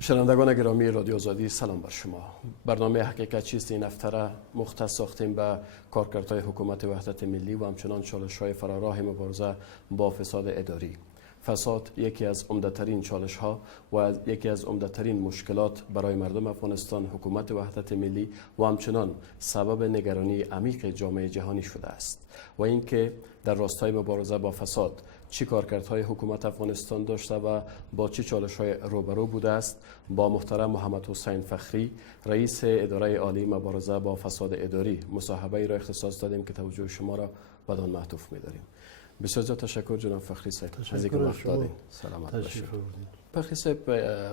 شنوندگان گرامی رادیو آزادی، سلام بر شما. برنامه حقیقت چیست این هفته مختص ساختیم به کارکردهای حکومت وحدت ملی و همچنان چالش‌های فراراه مبارزه با فساد اداری. فساد یکی از عمده‌ترین چالش‌ها و یکی از عمده‌ترین مشکلات برای مردم افغانستان، حکومت وحدت ملی و همچنان سبب نگرانی عمیق جامعه جهانی شده است و اینکه در راستای مبارزه با فساد چی کارکردهای حکومت افغانستان داشته و با چه چالش‌های روبرو بوده است، با محترم محمد حسین فخری رئیس اداره عالی مبارزه با فساد اداری مصاحبه‌ای را اختصاص دادیم که توجه شما را بدان معطوف می‌داریم. بسیار زیاد تشکر جناب فخری صاحب از اینکه وقت دادین. سلامت باشید. فخری صاحب،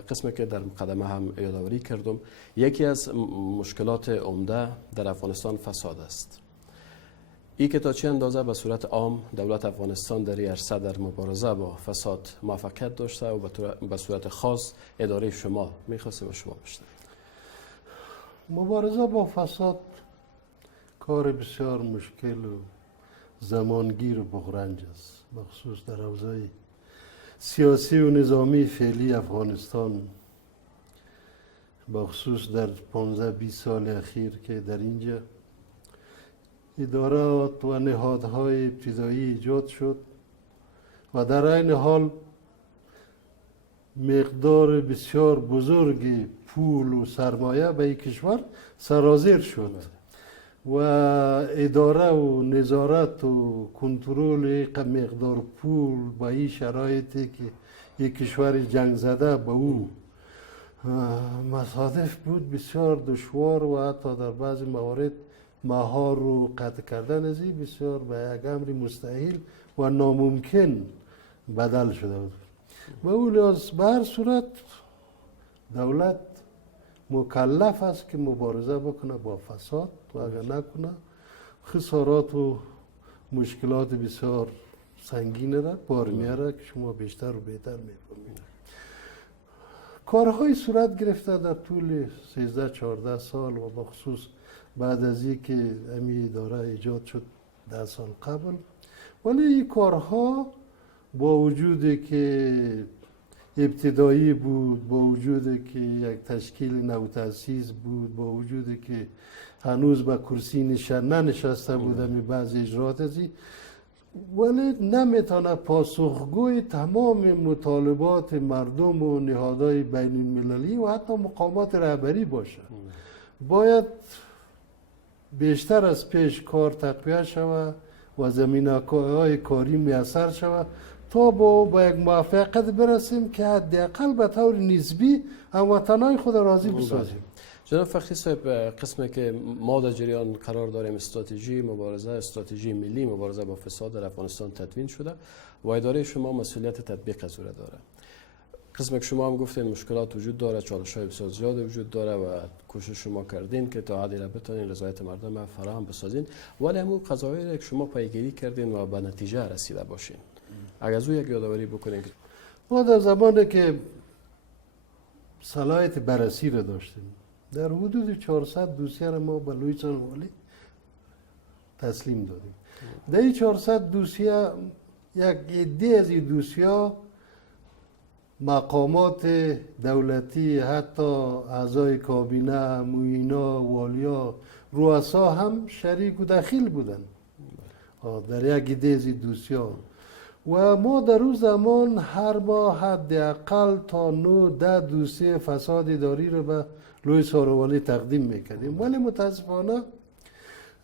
قسمی که در مقدمه هم یادآوری کردم، یکی از مشکلات عمده در افغانستان فساد است. این که تا چه اندازه به صورت عام دولت افغانستان در این عرصه در مبارزه با فساد موفقیت داشته و به صورت خاص اداره شما میخواستیم به شما بشنویم. مبارزه با فساد کار بسیار مشکل و زمانگیر و بغرنج است، مخصوص در حوزه سیاسی و نظامی فعلی افغانستان، بخصوص در 15-20 سال اخیر که در اینجا ادارات و نهادهای ابتدایی ایجاد شد و در این حال مقدار بسیار بزرگی پول و سرمایه به این کشور سرازیر شد و اداره و نظارت و کنترل مقدار پول با این شرایطی که یک کشور جنگ زده به او مصادف بود بسیار دشوار و حتی در بعض موارد مهار رو قطع کردن از این بسیار به یک امر مستحیل و ناممکن بدل شده بود. و اون لحاظ به هر صورت دولت مکلف است که مبارزه بکنه با فساد و اگر نکنه خسارات و مشکلات بسیار سنگینه را بار میاره که شما بیشتر و بهتر میفهمید. کارهای صورت گرفته در طول 13-14 سال و بخصوص بعد از اینکه امی اداره ایجاد شد 10 سال قبل، ولی این کارها با وجودی که ابتدایی بود، با وجودی که یک تشکیل نوتأسیس بود، با وجودی که هنوز به کرسی ننشسته بود امی بعض اجرات ازی، ولی نمیتونه پاسخگوی تمام مطالبات مردم و نهادهای بین المللی و حتی مقامات رهبری باشه. باید بیشتر از پیش کار تقویه شود و زمینه‌های کاری میسر شود تا با یک موفقیت برسیم که حداقل به طور نسبی هموطنان خود راضی بسازیم. جناب فخری صاحب، قسمی که ما در جریان قرار داریم استراتژی مبارزه، استراتژی ملی مبارزه با فساد در افغانستان تدوین شده و اداره شما مسئولیت تطبیق از او داره. قسمی که شما هم گفتین مشکلات وجود داره، چالش‌های بسیار زیاد وجود داره و کوشش شما کردین که تا حدی را بتونین رضایت مردم فراهم بسازین، ولی همون قضایایی که شما پیگیری کردین و به نتیجه رسیده باشین، اگر از او یک یادآوری بکنین. ما در زمانی که صلاحیت بررسی را داشتیم در حدود 400 دوسیه را ما به لویچان والی تسلیم دادیم. در این 400 دوسیه یک عده از این دوسیه مقامات دولتی، حتی اعضای کابینه، معینا، والیا، رؤسا هم شریک و دخیل بودند در یک عده از این دوسیه و ما در اون زمان هر ماه حداقل تا 9-10 دوسیه فساد اداری رو به لوی ساروالی تقدیم میکردیم. ولی متاسفانه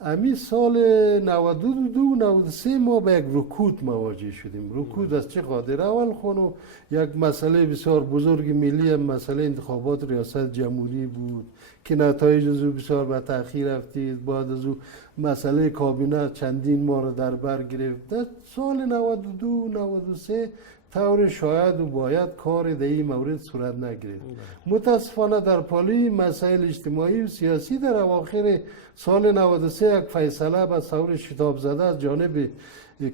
امی سال 92-93 ما به یک رکود مواجه شدیم. رکود از چه قادر؟ اول خونو یک مسئله بسیار بزرگ ملی، مسئله انتخابات ریاست جمهوری بود که نتایج از او بسیار به تأخیر رفتید. بعد از او مسئله کابینه چندین ماه را در بر گرفت. در سال 92-93 طور شاید و باید کار در این مورد صورت نگرفت. متاسفانه در پالوی مسائل اجتماعی و سیاسی در اواخر سال 93 یک فیصله به صور شتاب زده از جانب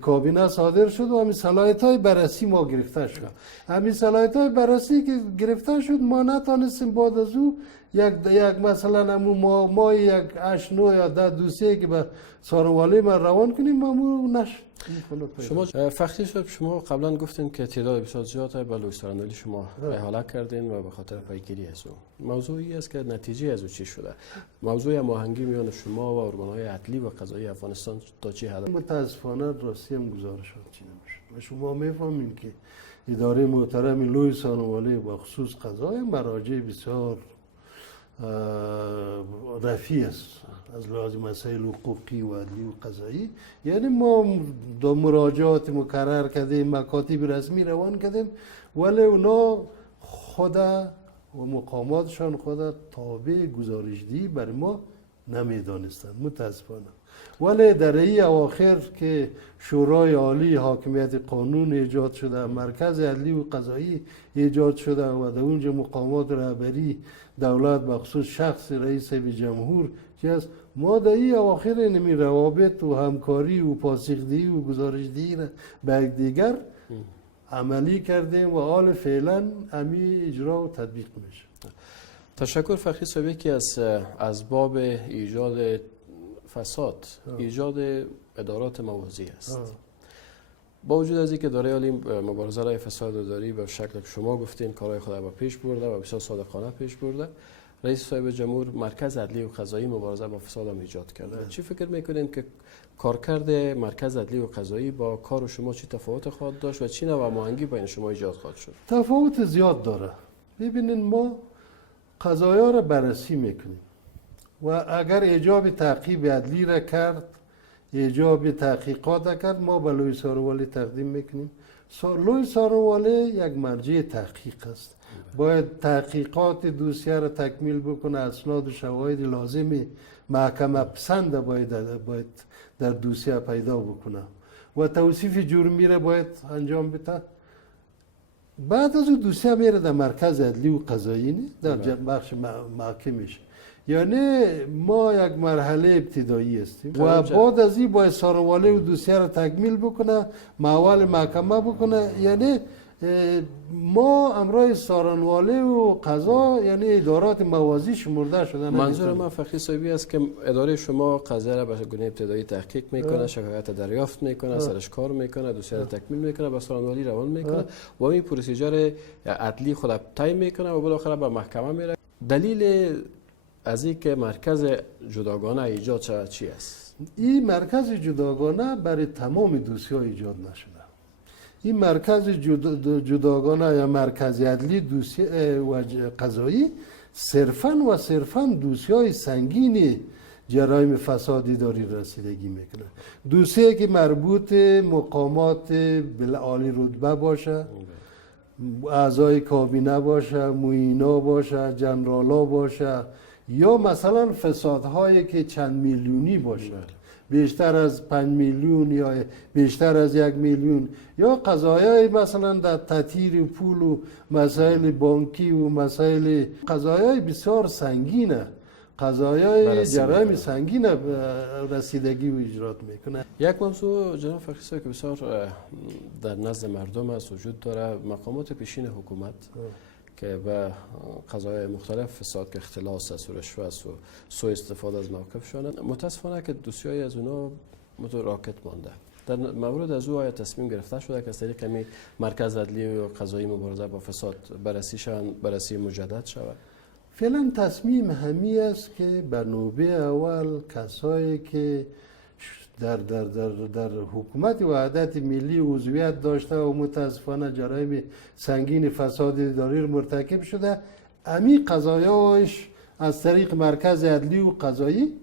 کابینه صادر شد و همین صلاحیت های بررسی ما گرفته شد. همین صلاحیت های بررسی که گرفته شد ما نتانستیم بعد از او یک مثلا همون ما یک 8 9 یا 10 دوسیه که به ساروالی ما روان کنیم ما نشد. شما فخری صاحب شما قبلا گفتین که تعداد بسیار زیاد بلوچ سارنوالی شما احاله کردین و به خاطر پیگیری از او موضوعی است که نتیجه از او چی شده؟ موضوع هماهنگی میان شما و ارگان‌های عدلی و قضایی افغانستان تا چه حد؟ متاسفانه راستی هم گزارشات چی نمیشد و شما میفهمین که اداره محترم لوی سارنوالی با خصوص قضای مراجع بسیار رفیع است از لحاظ مسائل حقوقی و عدلی و قضایی. یعنی ما دو مراجعات مکرر کردیم، مکاتب رسمی روان کردیم، ولی اونا خود و مقاماتشان خود تابع گزارشدهی بر ما نمیدانستند متاسفانه. ولی در این اواخر که شورای عالی حاکمیت قانون ایجاد شده، مرکز عدلی و قضایی ایجاد شده و در اونجا مقامات رهبری دولت بخصوص شخص رئیس جمهور که از ما در این اواخر نمی روابط و همکاری و پاسخدهی و گزارشدهی را به دیگر عملی کردیم و حال فعلا همی اجرا و تطبیق میشه. تشکر فخری صاحب. یکی از اسباب ایجاد فساد ایجاد ادارات موازی است. با وجود از اینکه اداره عالی مبارزه علیه فساد اداری به شکل که شما گفتین کارهای خود را پیش برده و بسیار صادقانه پیش برده، رئیس صاحب جمهور مرکز عدلی و قضایی مبارزه با فساد هم ایجاد کرده. چی فکر میکنین که کارکرد مرکز عدلی و قضایی با کار شما چی تفاوت خواهد داشت و چی نوع هماهنگی بین شما ایجاد خواهد شد؟ تفاوت زیاد داره. ببینین ما قضایا را بررسی میکنیم و اگر ایجاب تعقیب عدلی را کرد، ایجاب تحقیقات کرد، ما به لوی سارنوالی تقدیم میکنیم. لوی سارنوالی یک مرجع تحقیق است، باید تحقیقات دوسیه را تکمیل بکنه، اسناد و شواهد لازمی محکمه پسند باید در دوسیه پیدا بکنه و توصیف جرمی را باید انجام بده. بعد از اون دوسیه میره در مرکز عدلی و قضایی، در بخش محکمش. یعنی ما یک مرحله ابتدایی هستیم و بعد از این باید سارنوالی و دوسیه را تکمیل بکنه، محول محکمه بکنه. یعنی ما امرای سارنوالی و قضا یعنی ادارات موازی شمرده شدن. منظور من فخری صاحبی است که اداره شما قضیه را به گونه ابتدایی تحقیق میکنه، شکایت دریافت میکنه، سرش کار میکنه، دوسیه را تکمیل میکنه، به سارنوالی روان میکنه و این پروسیجر عدلی خود طی میکنه و بالاخره به محکمه میره. دلیل از این که مرکز جداگانه ایجاد شود چی است؟ این مرکز جداگانه برای تمام دوسیه ایجاد نشده. این مرکز جداگانه یا مرکز عدلی دوسیه و قضایی صرفاً دوسیه سنگین جرایم فساد اداری رسیدگی میکنه. دوسیه که مربوط مقامات عالی رتبه باشه، اعضای کابینه باشه، معینا باشه، جنرالا باشه، یا مثلا فسادهایی که چند میلیونی باشه، بیشتر از 5 میلیون یا بیشتر از 1 میلیون، یا قضایای مثلا در تطهیر پول و مسائل بانکی و مسائل قضایای بسیار سنگینه، قضایای جرایم سنگین رسیدگی و اجرات میکنه. یک موضوع جناب فخری صاحب که بسیار در نزد مردم است وجود داره، مقامات پیشین حکومت که به قضایای مختلف فساد که اختلاس است و رشوه است و سوء استفاده از موقفشان، متاسفانه که دوسیه‌ای از اونا متراکت مانده. در مورد از او آیا تصمیم گرفته شده که از طریق همین مرکز عدلی و قضایی مبارزه با فساد بررسی مجدد شود؟ فعلا تصمیم همی است که به نوبه اول کسایی که در حکومت وحدت ملی عضویت داشته و متاسفانه جرایم سنگین فساد اداری مرتکب شده، امی قضایاش از طریق مرکز عدلی و قضایی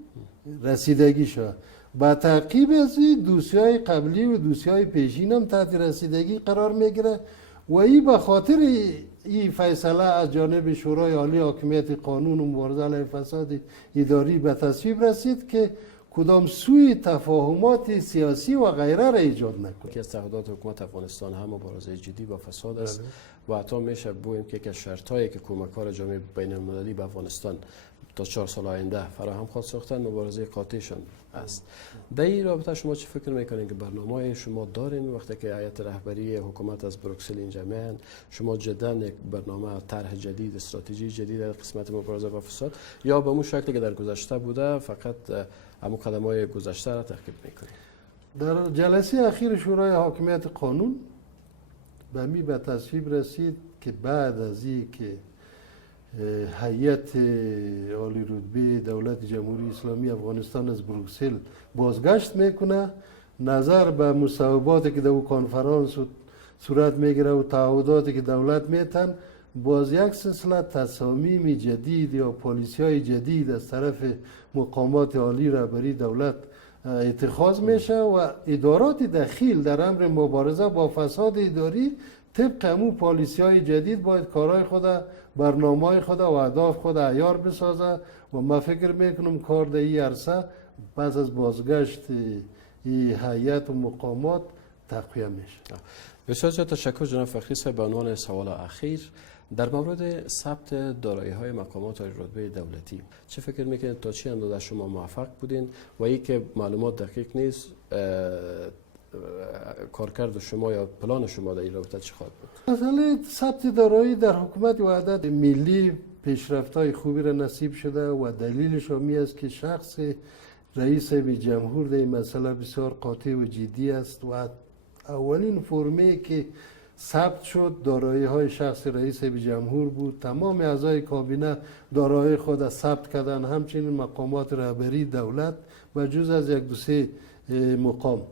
رسیدگی شد. با تعقیب از دوسیه‌های قبلی و دوسیه‌های پیشین هم تحت رسیدگی قرار میگیره و این به خاطر این فیصله از جانب شورای عالی حاکمیت قانون و مبارزه علیه فساد اداری به تصویب رسید که کدام سوی تفاهمات سیاسی و غیره را ایجاد نکنه. یکی از تعهدات حکومت افغانستان هم مبارزه جدی با فساد است و حتی میشه بگوییم که یک از شرطایی که کمکار جامعه بین المللی به افغانستان تا 4 سال آینده فراهم خواهد ساختن مبارزه قاطعشان است. در این رابطه شما چه فکر میکنین که برنامه شما دارین وقتی که هیئت رهبری حکومت از بروکسل اینجا میان، شما جدا یک برنامه طرح جدید استراتژی جدید در قسمت مبارزه با فساد یا به اون شکلی که در گذشته بوده فقط همون قدم‌های گذشته را تعقیب میکنین؟ در جلسه اخیر شورای حاکمیت قانون به تصویب رسید که بعد از این که هیئت عالی رتبه دولت جمهوری اسلامی افغانستان از بروکسل بازگشت میکنه، نظر به مصوباتی که در او کنفرانس صورت میگیره و تعهداتی که دولت میتن، باز یک سلسله تصامیم جدید یا پالیسی های جدید از طرف مقامات عالی رهبری دولت اتخاذ میشه و ادارات دخیل در امر مبارزه با فساد اداری طبق همون پالیسی های جدید باید کارهای خود، برنامه های خود و اهداف خود عیار بسازه و من فکر میکنم کار در این عرصه پس از بازگشت این هیئت و مقامات تقویه میشه. بسیار زیاد تشکر جناب فخری صاحب. به عنوان سوال اخیر در مورد ثبت دارایی های مقامات عالی رتبه دولتی چه فکر میکنید تا چه اندازه شما موفق بودین و این که معلومات دقیق نیست کارکرد شما یا پلان شما در این رابطه چه خواهد بود؟ مسئله ثبت دارایی در حکومت وحدت ملی پیشرفت‌های خوبی را نصیب شده و دلیلش می است که شخص رئیس جمهور در این مسئله بسیار قاطع و جدی است و اولین فرمی که ثبت شد دارایی های شخص رئیس جمهور بود. تمام اعضای کابینه دارایی خود ثبت کردن، همچنین مقامات رهبری دولت و جز از یک دو سه مقام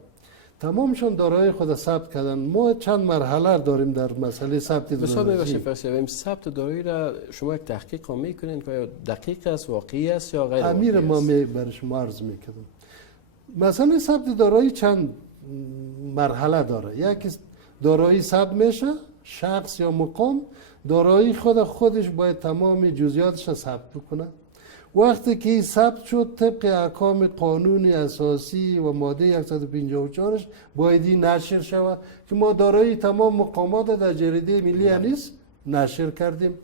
تمامشون دارایی خود ثبت کردن. ما چند مرحله داریم در مسئله ثبت دارایی. ثبت دارایی را شما یک تحقیق میکنین که دقیق است، واقعی است یا غیر واقعی است؟ ما برای شما عرض میکردم. مسئله ثبت دارایی چند مرحله داره. یکی دارایی ثبت میشه، شخص یا مقام دارایی خودش باید تمام جزئیاتش را ثبت بکنه. وقتی که ثبت شد طبق احکام قانون اساسی و ماده 154ش باید این نشر شود که ما دارایی تمام مقامات در جریده ملی انیس نشر کردیم.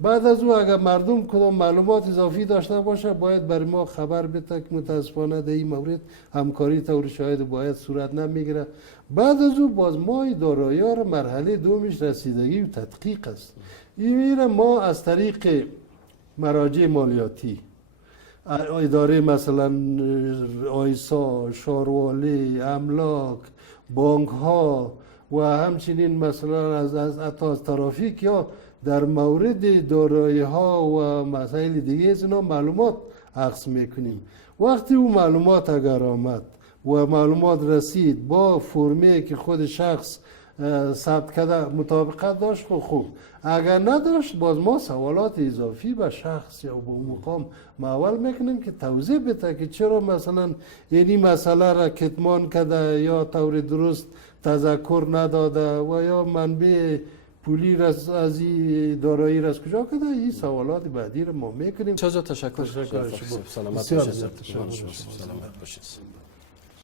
بعد از او اگر مردم کدام معلومات اضافی داشته باشه باید بر ما خبر بده که متاسفانه در این مورد همکاری طور شاید باید صورت نمیگیره. بعد از او باز ما دارایی ها را مرحله دومش رسیدگی و تدقیق است. این ما از طریق مراجع مالیاتی، اداره مثلا آیسا، شاروالی، املاک، بانک ها و همچنین مثلا از ترافیک یا در مورد دارایی ها و مسائل دیگه از اینا معلومات اخذ میکنیم. وقتی اون معلومات اگر آمد و معلومات رسید با فرمی که خود شخص ثبت کرده مطابقت داشت خوب، اگر نداشت باز ما سوالات اضافی به شخص یا به مقام محول میکنیم که توضیح بده که چرا مثلا یعنی مسئله را کتمان کرده یا طور درست تذکر نداده و یا منبع پولی از این دارایی را از کجا کرده. این سوالات بعدی را ما میکنیم. تشکر. سلامت باشید.